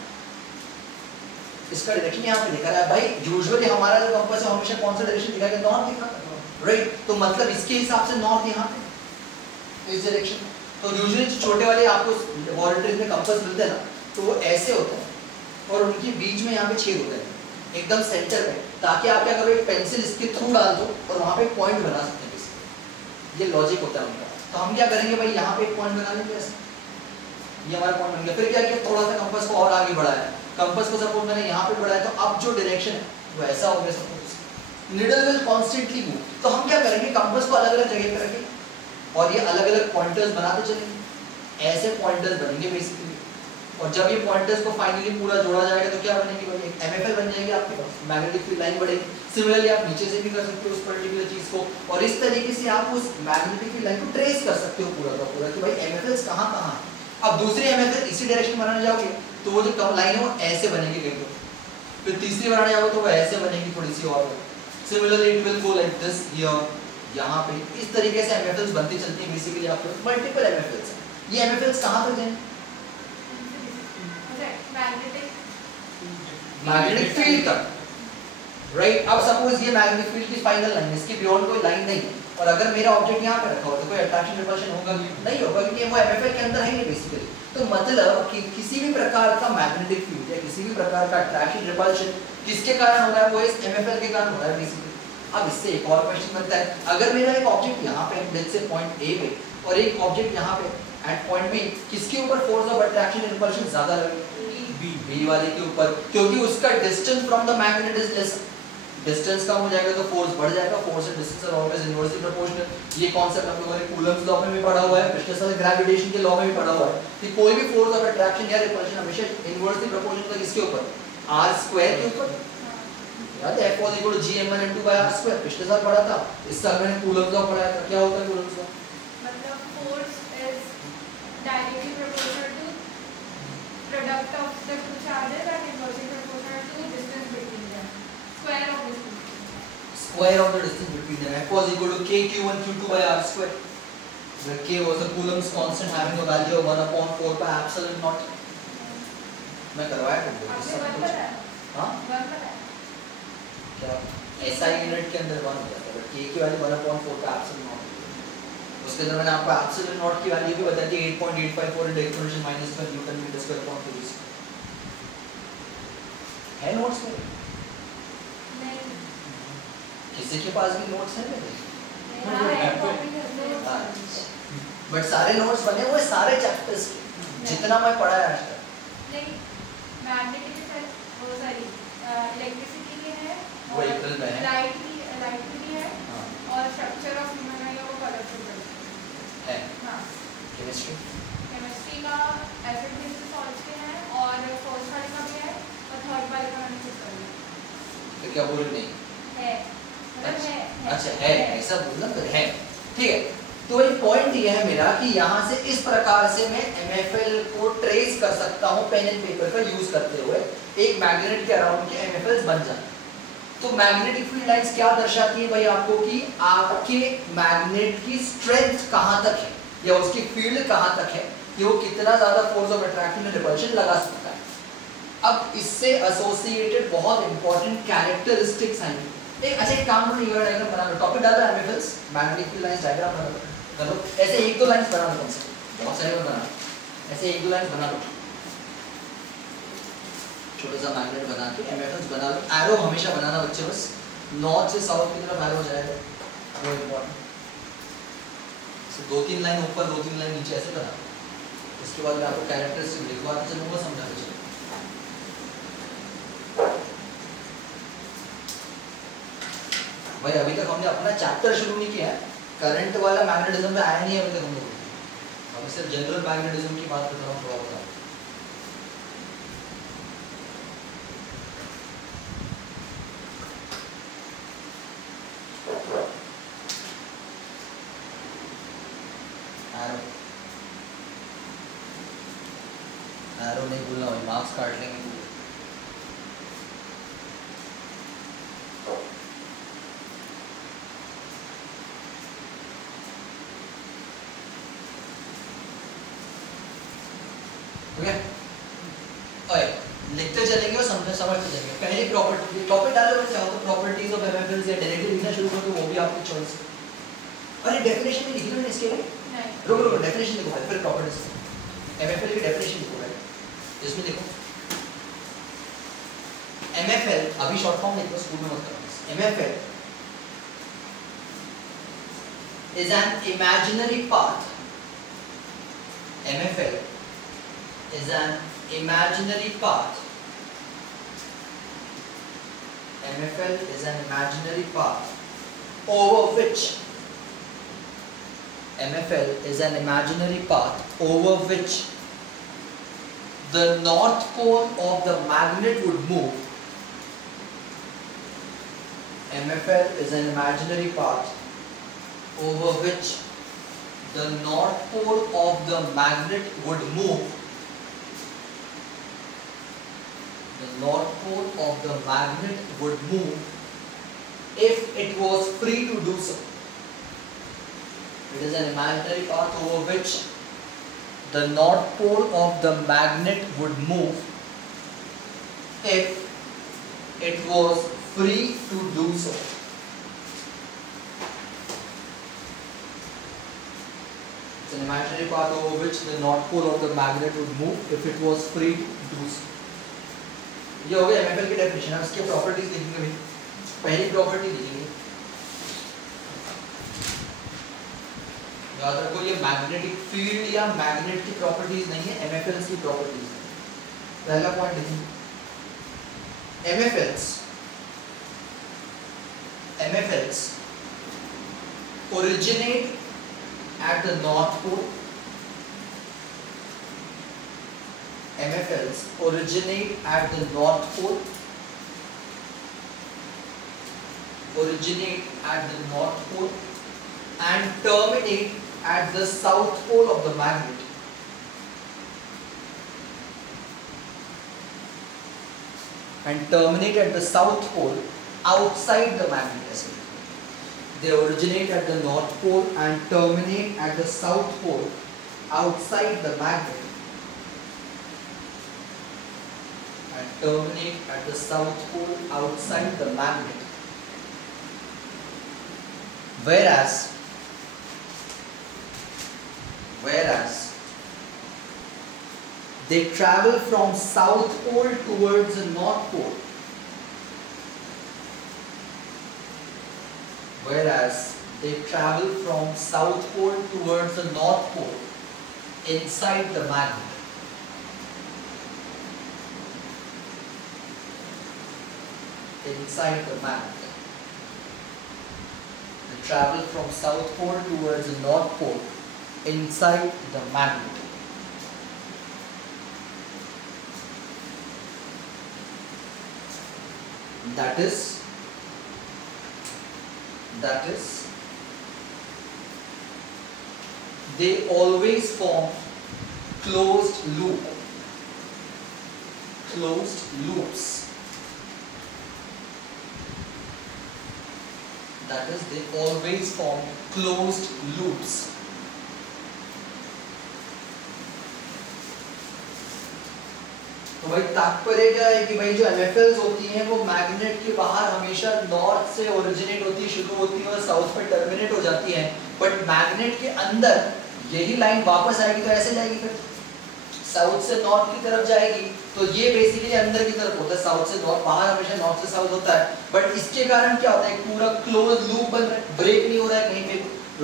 इसका डायरेक्शन यहाँ पे लिखा है। भाई यूजुअली हमारा जो कंपास है हमेशा कौन सा डायरेक्शन दिखाएगा, नॉर्थ दिखाता है, राइट। तो मतलब इसके हिसाब से नॉर्थ यहाँ पे इस डायरेक्शन में। तो यूजुअली छोटे वाले आपको लैबोरेटरीज में कंपास मिलते हैं ना, तो वो ऐसे होते हैं और उनके बीच में यहाँ पे छेद होता है एकदम सेंटर में, ताकि आप क्या करो, एक पेंसिल इसके थ्रू डाल दो और वहाँ पे एक पॉइंट बना सकते हैं इसके। ये लॉजिक होता है उनका। तो हम क्या करेंगे भाई, यहाँ पे एक पॉइंट बना लेंगे ऐसे, ये हमारा पॉइंट बन गया। फिर क्या किया, थोड़ा सा कंपास को और आगे बढ़ाया, कंपास को सपोज मैंने यहाँ पे बढ़ाया, तो अब जो डायरेक्शन है वो ऐसा हो गया suppose, needle will constantly move. तो हम क्या करेंगे, कंपास को अलग अलग जगह पे रखेंगे और ये अलग अलग पॉइंटर्स बनाते चलेंगे, ऐसे पॉइंटर्स बनेंगे बेसिकली। और जब ये पॉइंटर्स को फाइनली पूरा जोड़ा जाएगा तो क्या बनेगी भाई, एक एमएफएल बन जाएगी आपके पास, मैग्नेटिक फील्ड लाइन बढ़ेगी। सिमिलरली आप नीचे से भी कर सकते हो उस पर्टिकुलर चीज को, और इस तरीके से आप उस मैग्नेटिक फील्ड लाइन को ट्रेस कर सकते हो पूरा का पूरा, कि भाई एमएफएल्स कहाँ कहाँ है। अब दूसरी एमएफएल इसी डायरेक्शन बनाने जाओगे तो वो जो कम लाइन है वो ऐसे बनेगी कहीं तो, फिर तीसरी बनाने जाओगे तो वो ऐसे बनेगी थोड़ी सी और। Similarly it will go like this here, यहाँ पे इस तरीके से एमएफएल्स बनती चलती हैं बेसिकली। आपके मल्टीपल एमएफएल्स हैं। ये एमएफएल्स कहाँ पर जाएंगे, मैग्नेटिक फील्ड तक, राइट। अब सपोज ये मैग्नेटिक फील्ड की फाइनल लाइन, इसके बियॉन्ड कोई लाइन नहीं है, और अगर मेरा ऑब्जेक्ट यहाँ पे रखा हो तो कोई अट्रैक्शन रिपल्शन होगा नहीं होगा, क्योंकि वो एमएफएल के अंदर है नहीं बेसिकली। तो मतलब कि किसी भी प्रकार का मैग्नेटिक फील्ड या किसी भी प्रकार का अट्रैक्शन रिपल्शन किसके कारण हो रहा है, वो इस एमएफएल के कारण हो रहा है बेसिकली। अब इससे एक और क्वेश्चन बनता है, अगर मेरा एक ऑब्जेक्ट यहाँ पे लेट्स से पॉइंट ए पे और एक ऑब्जेक्ट यहाँ पे एट पॉइंट बी, किसके ऊपर force of attraction and repulsion ज्यादा लगेगा, बी वाले के ऊपर, क्योंकि उसका distance from the magnet is less. Distance कम हो जाएगा तो फोर्स बढ़ जाएगा, force and distance are always inversely proportional. ये कॉन्सेप्ट हम लोगों ने कूलम्स लॉ में भी पढ़ा हुआ है, क्रिस्टल ग्रेविटेशन के लॉ में भी पढ़ा हुआ है कि कोई भी फोर्स ऑफ अट्रैक्शन या रिपल्शन हमेशा इनवर्सली प्रोपोर्शनल होता है किसके ऊपर, r स्क्वायर के ऊपर। याद है F was equal to gm1 m2 by r square, पिछले साल पढ़ा था, इस साल मैंने कूलम्स लॉ पढ़ाया था। क्या होता है कूलम्स लॉ, मतलब force is directly proportional to product of the two charges and inversely proportional to distance between them, square of distance, square of the distance between them। F was equal to k q1 q2 by r square, where k was the coulomb's constant having a value of 1/4 by epsilon naught। मैं करवाया था आपने one बताया, हां one बताया क्या SI unit के अंदर 1 हो जाता है, बट k की वैल्यू 1/4 का epsilon naught है। उसके अंदर मैंने आपको epsilon naught की वैल्यू भी बताई थी 8.854 into exponential -12 newton metre square upon cube. है नोट्स में, नहीं किसी के पास भी नोट्स हैं मेरे, हाँ है कॉपी करना बट सारे नोट्स बने हुए सारे चैप्टर्स के जितना मैं पढ़ा है आज तक। नहीं, मैग्नेटिक इफेक्ट वो सारी इलेक्ट्रिसिटी के है वो इक्वल में है, लाइट भी है हाँ और स्ट्रक्चर ऑफ ह्यूमन आई वो कलरफुल है। हाँ, केमिस्ट्री केमिस्ट्री का एसिड बेसिस सॉल्ट्स के हैं और फर्स्ट वाले का भी है और थर्ड वाले का मैंने चेक कर लिया तो क्या बोल नहीं है, मतलब है अच्छा है ऐसा बोलना तो है, ठीक है। तो एक पॉइंट ये है मेरा कि यहाँ से इस प्रकार से मैं MFL को ट्रेस कर सकता हूँ पेन एंड पेपर का यूज करते हुए, एक मैग्नेट के अराउंड के MFLs बन जाते हैं। तो मैग्नेटिक फील्ड लाइंस क्या दर्शाती है भाई आपको, कि आपके मैग्नेट की स्ट्रेंथ कहाँ तक है या उसकी फील्ड कहाँ तक है, कि वो कितना ज्यादा फोर्स ऑफ अट्रैक्शन और रिपल्शन लगा सकता है। अब इससे एसोसिएटेड बहुत इंपॉर्टेंट कैरेक्टरिस्टिक्स हैं। अच्छा एक काम करो, ये डायग्राम बना लो, टॉपिक डाल दो MFLs, magnetic field lines diagram बना लो, ऐसे एक दो लाइंस बना लो, बहुत सारे बना, ऐसे एक दो लाइंस बना लो, छोटा सा मैग्नेट बना के MFLs बना लो। एरो हमेशा बनाना बच्चे बस, नॉर्थ से साउथ की तरफ एरो जाएगा, वो इम्पोर्टेंट। दो तीन लाइन ऊपर, दो तीन लाइन नीचे ऐसे बना। उसके बाद मैं आपको कैरेक्टरिस्टिक लिखवाता चलूंगा, समझाते चलूंगा। भाई अभी तक हमने अपना चैप्टर शुरू नहीं किया है, करंट वाला मैग्नेटिज्म में आया नहीं है अभी तक हम लोग। अभी सिर्फ जनरल मैग्नेटिज्म की बात कर रहा हूँ, थोड़ा बहुत। एरो नहीं भूलना भाई, मार्क्स काट लेंगे पूरे। लिखते चलेंगे और समझते चलेंगे। पहली प्रॉपर्टी, टॉपिक डालो मैं चाहो तो प्रॉपर्टीज ऑफ एमएफएल या डायरेक्टली लिखना शुरू कर दो, वो भी आपकी चॉइस है। अरे डेफिनेशन में लिखना है इसके लिए, रुको रुको, डेफिनेशन लिखो भाई, फिर प्रॉपर्टीज। एमएफएल की डेफिनेशन लिखो भाई, इसमें देखो एमएफएल, अभी शॉर्ट फॉर्म लिखो, स्कूल में मत करो। एमएफएल is an imaginary path. MFL is an imaginary path. MFL is an imaginary path over which MFL is an imaginary path over which the north pole of the magnet would move. MFL is an imaginary path over which the north pole of the magnet would move. The north pole of the magnet would move if it was free to do so. It is an imaginary path over which the north pole of the magnet would move if it was free to do so. It's an imaginary path over which the north pole of the magnet would move if it was free to do so. ये हो गया एमएफएल की definition. अब इसके properties लिखेंगे भाई। पहली property लिखेंगे, याद रखो ये मैग्नेटिक फील्ड या मैग्नेट की प्रॉपर्टीज नहीं है, एमएफएल्स की प्रॉपर्टीज है। पहला पॉइंट लिखेंगे, एमएफएल्स originate at the north pole. MFLs originate at the north pole. Originate at the north pole and terminate at the south pole of the magnet. And terminate at the south pole outside the magnet as well. They originate at the north pole and terminate at the south pole outside the magnet. And terminate at the south pole outside the magnet. Whereas they travel from south pole towards the north pole. Whereas they travel from south pole towards the north pole inside the magnet. Inside the magnet. They travel from south pole towards the north pole inside the magnet. That is they always form closed loops. That is, they always form closed loops. तो भाई तात्पर्य क्या है कि भाई जो एमएफएल्स होती हैं वो मैग्नेट के बाहर हमेशा नॉर्थ से ओरिजिनेट होती है, शुरू होती है और साउथ में टर्मिनेट हो जाती हैं, बट मैग्नेट के अंदर यही लाइन वापस आएगी तो ऐसे जाएगी फिर साउथ से नॉर्थ की तरफ जाएगी, तो ये बेसिकली अंदर की तरफ होता है, साउथ से नॉर्थ, बाहर हमेशा नॉर्थ से साउथ होता है, बट इसके कारण क्या होता है, पूरा क्लोज लूप बन रहा है, ब्रेक नहीं हो रहा है कहीं पे,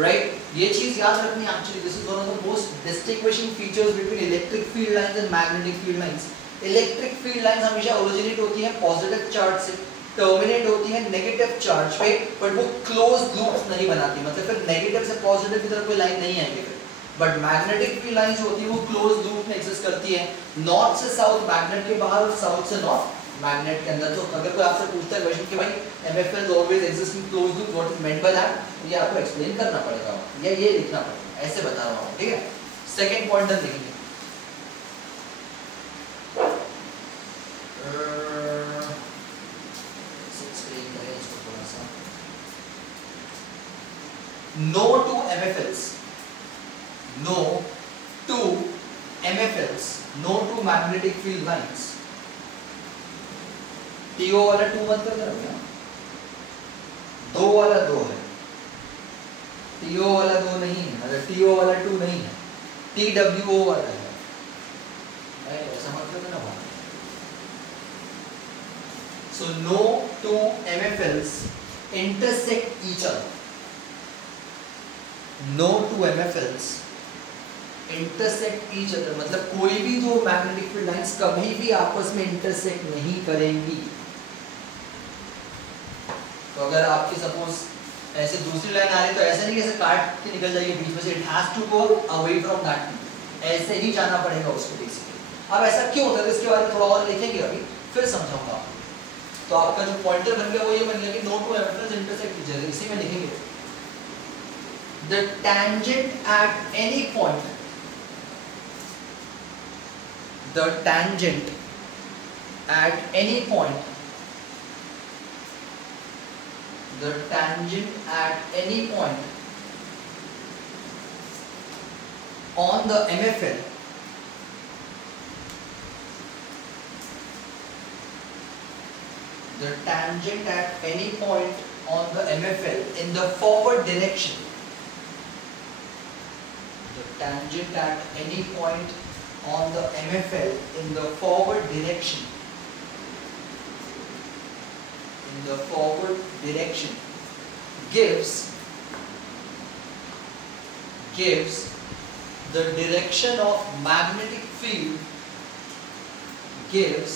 राइट? ये चीज याद रखनी है actually, this is one of the most distinguishing features between electric field lines and magnetic field lines. Electric field lines हमेशा ओरिजिनेट होती है पॉजिटिव चार्ज से, टर्मिनेट होती है नेगेटिव चार्ज पे, बट वो क्लोज लूप्स नहीं बनाती, मतलब फिर नेगेटिव से पॉजिटिव की तरफ कोई लाइन नहीं आएगी फिर। बट मैग्नेटिक फील्ड लाइंस होती है वो क्लोज लूप में एग्जिस्ट करती है, नॉर्थ से साउथ मैग्नेट के बाहर और साउथ से नॉर्थ मैग्नेट के अंदर। तो अगर कोई आपसे पूछता है क्वेश्चन कि भाई MFLs always exist in close loop, what is meant by that, तो ये आपको एक्सप्लेन करना पड़ेगा या ये लिखना पड़ेगा, ऐसे बता रहा हूं, ठीक है? सेकंड पॉइंटर लिखिए, no to MFLs, no to MFLs, no to magnetic field lines। TO वाला 2 मत कर देना, दो वाला 2 है, TO वाला 2 नहीं है, मतलब TO वाला 2 नहीं है, TWO वाला है, ऐसा मत कर देना भाई। So no two MFLs intersect each other, no two MFLs intersect each other, मतलब कोई भी दो मैग्नेटिक फील्ड लाइंस कभी भी आपस में इंटरसेक्ट नहीं करेंगी। तो अगर आपकी सपोज ऐसे दूसरी लाइन आ रही तो ऐसे नहीं ऐसे काट के निकल जाएगी बीच में से, it has to go away from that, ऐसे ही जाना पड़ेगा उसको बेसिकली। अब ऐसा क्यों होता है इसके बारे में थोड़ा और लिखेंगे, अभी फिर समझाऊंगा आपको। तो आपका जो पॉइंटर बन गया वो ये बन गया कि no two MFLs intersect each other, इसी में लिखेंगे the tangent at any point, the tangent at any point, the tangent at any point on the MFL the tangent at any point on the MFL in the forward direction, the tangent at any point on the MFL in the forward direction, in the forward direction gives the direction of magnetic field, gives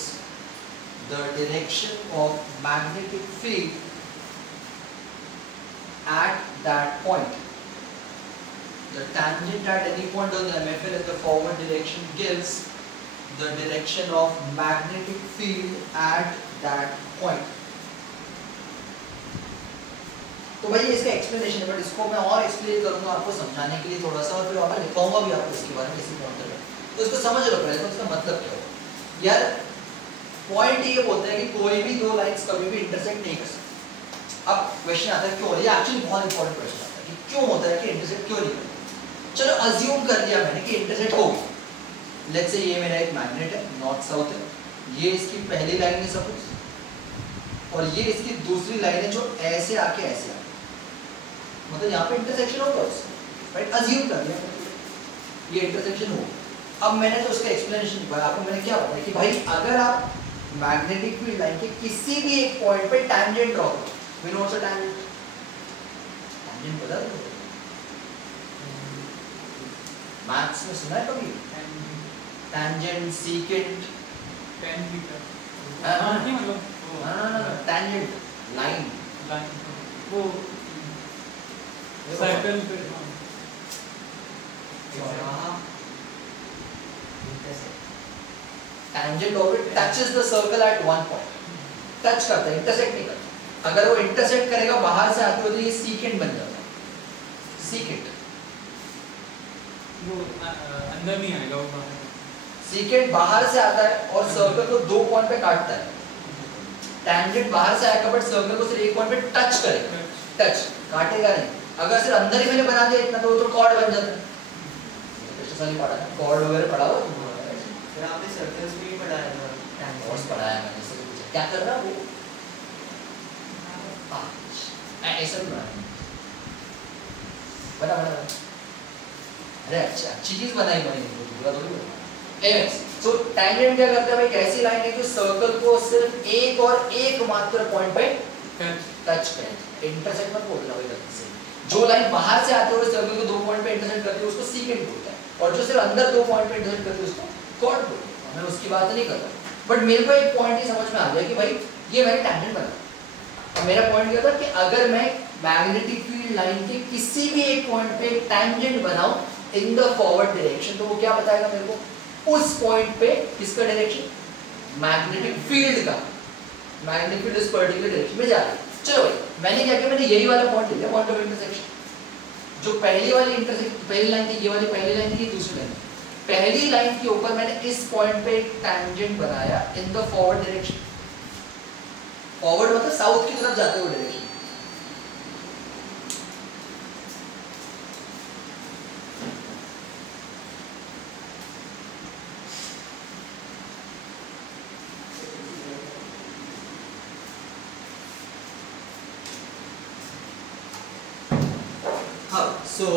the direction of magnetic field at that point. The tangent at any point on the MFL in the forward direction gives the direction of magnetic field at that point. तो भाई इसका explanation है, but इसको मैं और explain करूंगा आपको समझाने के लिए थोड़ा सा, और फिर और लिखाऊंगा भी आपको इसके बारे में इसी पॉइंट में। तो इसको समझ लो पहले, तो इसका मतलब क्या होगा यार। पॉइंट ये बोलता है कि कोई भी दो लाइंस कभी भी इंटरसेक्ट नहीं कर सकती। अब क्वेश्चन आता है क्यों, ये एक्चुअली बहुत इंपॉर्टेंट क्वेश्चन आता है कि क्यों होता है कि इंटरसेक्ट क्यों नहीं करती। चलो अज्यूम कर लिया मैंने कि इंटरसेक्ट होगी। लेट्स से ये मेरा एक मैग्नेट है, नॉर्थ साउथ है, ये इसकी पहली लाइन है सपोज, और ये इसकी दूसरी लाइन है जो ऐसे आके ऐसे आके, मतलब यहाँ पे इंटरसेक्शन होगा उसका, राइट? अज्यूम कर लिया ये इंटरसेक्शन होगा। अब मैंने तो उसका एक्सप्लेनेशन दिखाया आपको, मैंने क्या बताया कि भाई अगर आप मैग्नेटिक फील्ड लाइन के किसी भी एक पॉइंट पे टैंजेंट ड्रॉ करो, we know what's a tangent, tangent पता है मैथ्स में सुना है कभी? टैंजेंट, सीकेंट, टेन मीटर नहीं मतलब टैंजेंट लाइन, वो सर्कल पे tangent of it touches the circle at one point, touch करता है, इंटरसेक्ट नहीं करता। अगर वो इंटरसेक्ट करेगा बाहर से आते हुए तो ये सीकेंट बन जाता है, सीकेंट वो अंदर नहीं आएगा, वो बाहर। सीकेंट बाहर से आता है और सर्कल को दो पॉइंट पे काटता है। टैंजेंट बाहर से आएगा बट सर्कल को सिर्फ एक पॉइंट पे टच करेगा, टच काटेगा नहीं। अगर सिर्फ अंदर ही मैंने बना दिया इतना तो वो तो कॉर्ड बन जाता है। कॉर्ड वगैरह पढ़ा हुआ फिर आपने सर्कल्स में ही पढ़ाया था, कोर्स पढ़ाया मैंने, से क्या कर रहा वो ऐसा भी बना बना। अरे अच्छी चीज बनाई मैंने, बुरा थोड़ी बना। mx। सो टैंजेंट क्या करता है भाई, कैसी लाइन है कि सर्कल को सिर्फ एक और एक मात्र पॉइंट पे टच करें, इंटरसेक्ट मत बोलना भाई गलती से। जो लाइन बाहर से आते हुए सर्कल को दो पॉइंट पे इंटरसेक्ट करती है उसको सीकेंट बोलता है, और जो सिर्फ अंदर दो पॉइंट पे इंटरसेक्ट करती है उसको कॉर्ड बोलते हैं। मैं उसकी बात नहीं कर रहा, बट मेरे को एक पॉइंट ही समझ में आ गया कि भाई ये मैंने टैंजेंट बना। अब मेरा पॉइंट क्या था कि अगर मैं मैग्नेटिक फील्ड लाइन के किसी भी एक पॉइंट पे टैंजेंट बनाऊं इन द फॉरवर्ड डायरेक्शन, तो वो क्या बताएगा मेरे को, उस पॉइंट पे किसका डायरेक्शन, मैग्नेटिक फील्ड का, मैग्नेटिक फील्ड इस पर्टिकुलर डायरेक्शन में जा रही है। चलो भाई मैंने क्या किया, मैंने यही वाला पॉइंट ले लिया, पॉइंट ऑफ इंटरसेक्शन। जो पहली वाली इंटरसेक्शन पहली लाइन थी, ये वाली पहली लाइन थी, दूसरी लाइन, पहली लाइन के ऊपर मैंने इस पॉइंट पे एक टैंजेंट बनाया in the forward direction. Forward मतलब साउथ की तरफ जाते हुए डायरेक्शन। सो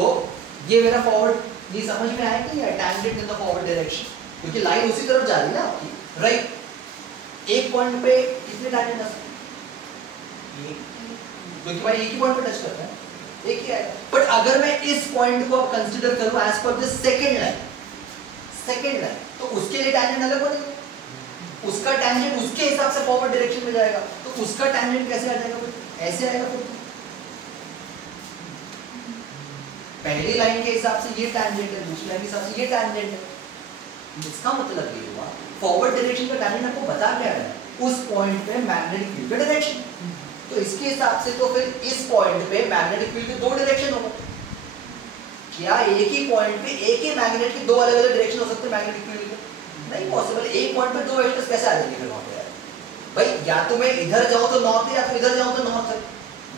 ये मेरा फॉरवर्ड, ये समझ में आया कि tangent in the forward direction, क्योंकि लाइन उसी तरफ जा रही है ना आपकी, राइट। एक पॉइंट पे कितने टैंजेंट आ सकते हैं, क्योंकि भाई एक ही पॉइंट पे टच करता है, एक ही आएगा। बट अगर मैं इस पॉइंट को अब कंसीडर करूं as per the second line, तो उसके लिए टैंजेंट अलग बनेगा, उसका टैंजेंट उसके हिसाब से फॉरवर्ड डायरेक्शन में जाएगा, तो उसका टैंजेंट कैसे आ जाएगा, ऐसे आएगा। फिर पहली लाइन के हिसाब से ये टैंजेंट है, दूसरी लाइन के हिसाब से ये टैंजेंट है। इसका मतलब ये हुआ फॉरवर्ड डायरेक्शन का टैंजेंट आपको बता क्या है, उस पॉइंट पे मैग्नेटिक फील्ड का डायरेक्शन। तो इसके हिसाब से तो फिर इस पॉइंट पे मैग्नेटिक फील्ड के दो डायरेक्शन होगा। क्या एक ही पॉइंट पे एक ही मैग्नेट के दो अलग अलग डायरेक्शन हो सकते हैं मैग्नेटिक फील्ड के? नहीं पॉसिबल। एक पॉइंट पे दो वेक्टर्स कैसे आ जाएंगे फिर वहां पे यार? भाई या तो मैं इधर जाऊं तो नॉर्थ है, या तो इधर जाऊं तो नॉर्थ है।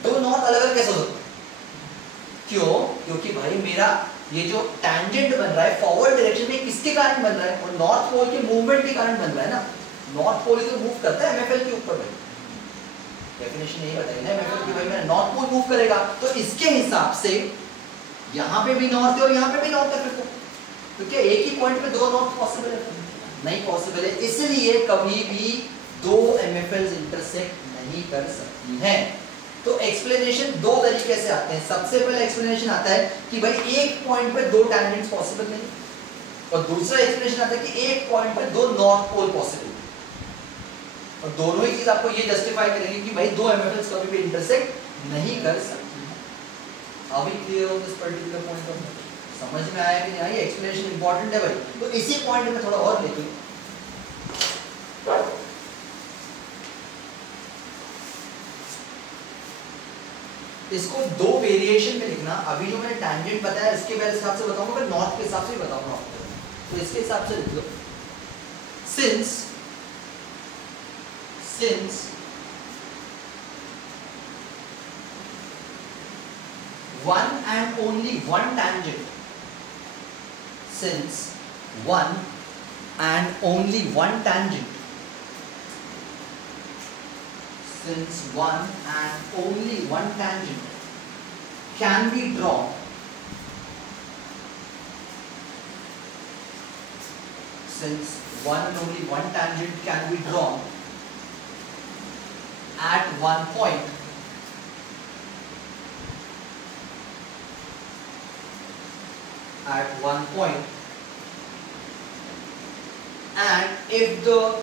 दो नॉर्थ अलग अलग कैसे हो सकते हैं? क्यों? क्योंकि भाई मेरा ये जो टैंजेंट बन रहा है फॉरवर्ड डायरेक्शन में किसके कारण बन रहा है? और नॉर्थ पोल के मूवमेंट के कारण बन रहा है ना। नॉर्थ पोल तो मूव करता है एमएफएल के ऊपर भाई, डेफिनेशन यही बताइए ना एमएफएल की, भाई मेरा नॉर्थ पोल मूव करेगा तो इसके हिसाब से यहाँ पे भी नॉर्थ है और यहाँ पे भी नॉर्थ है। फिर तो क्योंकि एक ही पॉइंट पे दो नॉर्थ पॉसिबल है? नहीं पॉसिबल है, इसलिए कभी भी दो एमएफएल्स इंटरसेक्ट नहीं कर सकती हैं। तो एक्सप्लेनेशन दो तरीके से आते हैं। सबसे पहले एक्सप्लेनेशन आता है कि भाई एक पॉइंट पे दो टैंजेंट्स पॉसिबल नहीं, और दूसरा एक्सप्लेनेशन आता है कि एक पॉइंट पे दो नॉर्थ पोल पॉसिबल। और दोनों ही चीज आपको ये जस्टिफाई करेंगे कि भाई दो एमएफएल्स कभी भी इंटरसेक्ट नहीं कर सकती हैं। Are we clear on this particular point of view? समझ में आया कि नहीं आया? एक्सप्लेनेशन इंपॉर्टेंट है भाई। तो इसी पॉइंट में थोड़ा और लेके इसको दो वेरिएशन में लिखना। अभी जो मैंने टैंजेंट बताया इसके मेरे हिसाब से बताऊंगा, मैं नॉर्थ के हिसाब से भी बताऊंगा आपको। तो इसके हिसाब से लिख लो, since one and only one tangent, since one and only one tangent, since one and only one tangent can be drawn since one and only one tangent can be drawn at one point, and if the